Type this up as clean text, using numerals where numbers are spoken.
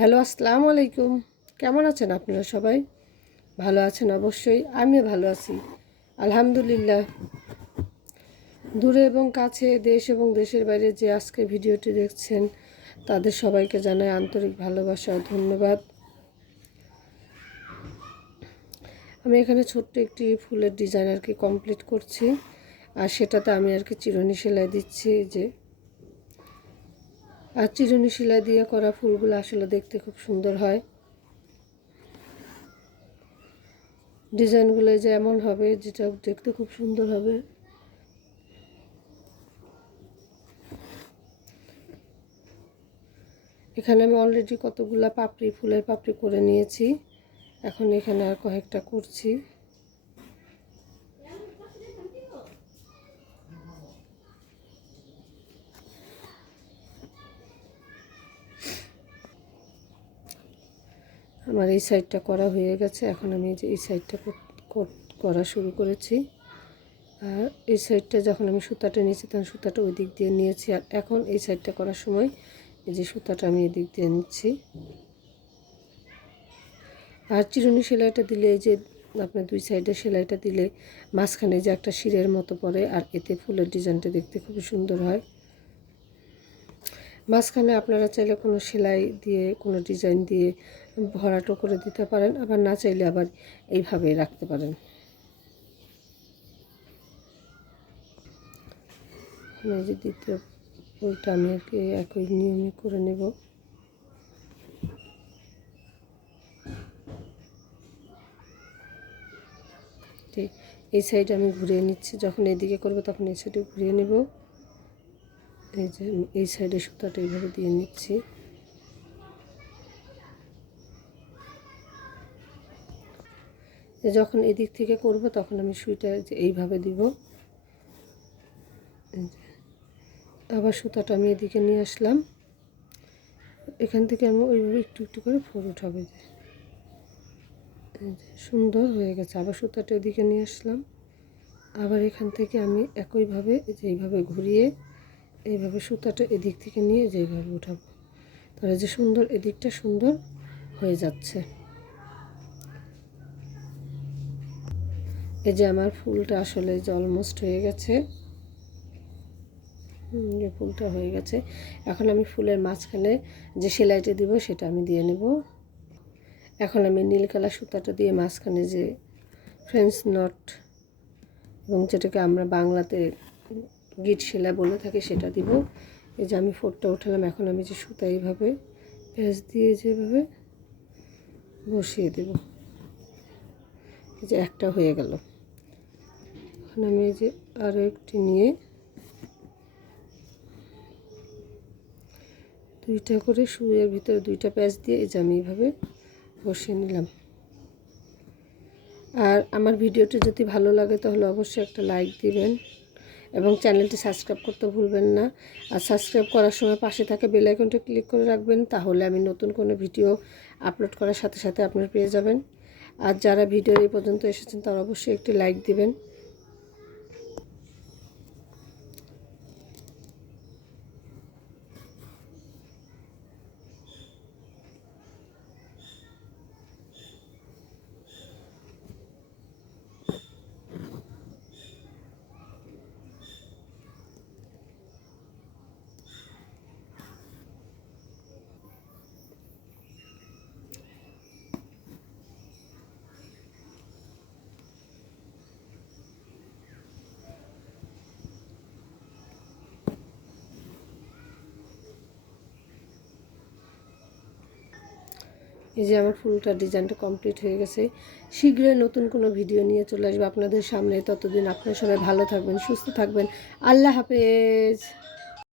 Hello, আসসালামু আলাইকুম। কেমন আছেন আপনারা সবাই? ভালো আছেন অবশ্যই, আমিও ভালো আছি আলহামদুলিল্লাহ। দূরে এবং কাছে, দেশ এবং দেশের বাইরে যে আজকে ভিডিওটি দেখছেন তাদের সবাইকে জানাই আন্তরিক ভালোবাসা ও ধন্যবাদ। আমি এখানে ছোট্ট একটি ফুলের ডিজাইন কমপ্লিট করছি, আর সেটাতে আমি চিরুনি সেলাই দিচ্ছি। যে আর চিরুনি সেলাই দিয়ে করা ফুলগুলো আসলে দেখতে খুব সুন্দর হয়। ডিজাইনগুলো যে এমন হবে যেটা দেখতে খুব সুন্দর হবে। এখানে আমি অলরেডি কতগুলা ফুলের পাপড়ি করে নিয়েছি। এখন এখানে আর কয়েকটা করছি। আমার এই সাইডটা করা হয়ে গেছে। এখন আমি যে এই সাইডটা করা শুরু করেছি। আর এই সাইডটা যখন আমি সুতাটা নিয়েছি তখন সুতাটা ওই দিক দিয়ে নিয়েছি। আর এখন এই সাইডটা করার সময় এই যে সুতাটা আমি এই দিক দিয়ে নিচ্ছি। আর চিরুনি সেলাইটা দিলে এই যে আপনার দুই সাইডে সেলাইটা দিলে মাঝখানে যে একটা শিরের মতো পড়ে, আর এতে ফুলের ডিজাইনটা দেখতে খুবই সুন্দর হয়। মাঝখানে আপনারা চাইলে কোনো সেলাই দিয়ে কোনো ডিজাইন দিয়ে ভরাটো করে দিতে পারেন, আবার না চাইলে আবার এইভাবে রাখতে পারেন। এই যে দ্বিতীয় ফুলটা আমি একই নিয়মে করে নেব। ঠিক এই সাইডে আমি ঘুরিয়ে নিচ্ছি। যখন এদিকে করব তখন এই সাইডে ঘুরিয়ে নেব। এই যে আমি এই সাইডে সুতাটা এইভাবে দিয়ে নিচ্ছি। যখন এদিক থেকে করব তখন আমি সুইটা যে এইভাবে দিব। আবার সুতাটা আমি এদিকে নিয়ে আসলাম। এখান থেকে আমি ওইভাবে একটু একটু করে ফোর উঠাবে। সুন্দর হয়ে গেছে। আবার সুতাটা এদিকে নিয়ে আসলাম। আবার এখান থেকে আমি একইভাবে এইভাবে ঘুরিয়ে এইভাবে সুতাটা এদিক থেকে নিয়ে যেইভাবে উঠাবো, তাহলে যে সুন্দর এদিকটা সুন্দর হয়ে যাচ্ছে। এই যে আমার ফুলটা আসলে যে অলমোস্ট হয়ে গেছে। যে ফুলটা হয়ে গেছে, এখন আমি ফুলের মাঝখানে যে সেলাইটা দিব সেটা আমি দিয়ে নেব। এখন আমি নীল কালার সুতাটা দিয়ে মাঝখানে যে ফ্রেঞ্চ নট এবং যেটাকে আমরা বাংলাতে গিট সেলাই বলে থাকি সেটা দিব। এই যে আমি ফোরটা উঠালাম। এখন আমি যে সুতা এইভাবে প্যাঁচ দিয়ে যেভাবে বসিয়ে দেব। এই যে একটা হয়ে গেল। এখন আমি এই যে আরও একটি নিয়ে দুইটা করে সুইয়ের ভিতরে দুইটা প্যাঁচ দিয়ে এই যে আমি এইভাবে বসিয়ে নিলাম। আর আমার ভিডিওটি যদি ভালো লাগে তাহলে অবশ্যই একটা লাইক দিবেন এবং চ্যানেলটি সাবস্ক্রাইব করতে ভুলবেন না। আর সাবস্ক্রাইব করার সময় পাশে থাকা বেল আইকনটা ক্লিক করে রাখবেন, তাহলে আমি নতুন কোনো ভিডিও আপলোড করার সাথে সাথে আপনারা পেয়ে যাবেন। আর যারা ভিডিওর এই পর্যন্ত এসেছেন তারা অবশ্যই একটি লাইক দিবেন। এই যে আমার ফুলটা ডিজাইনটা কমপ্লিট হয়ে গেছে। শীঘ্রই নতুন কোনো ভিডিও নিয়ে চলে আসবে আপনাদের সামনে। ততদিন আপনারা সবাই ভালো থাকবেন, সুস্থ থাকবেন। আল্লাহ হাফেজ।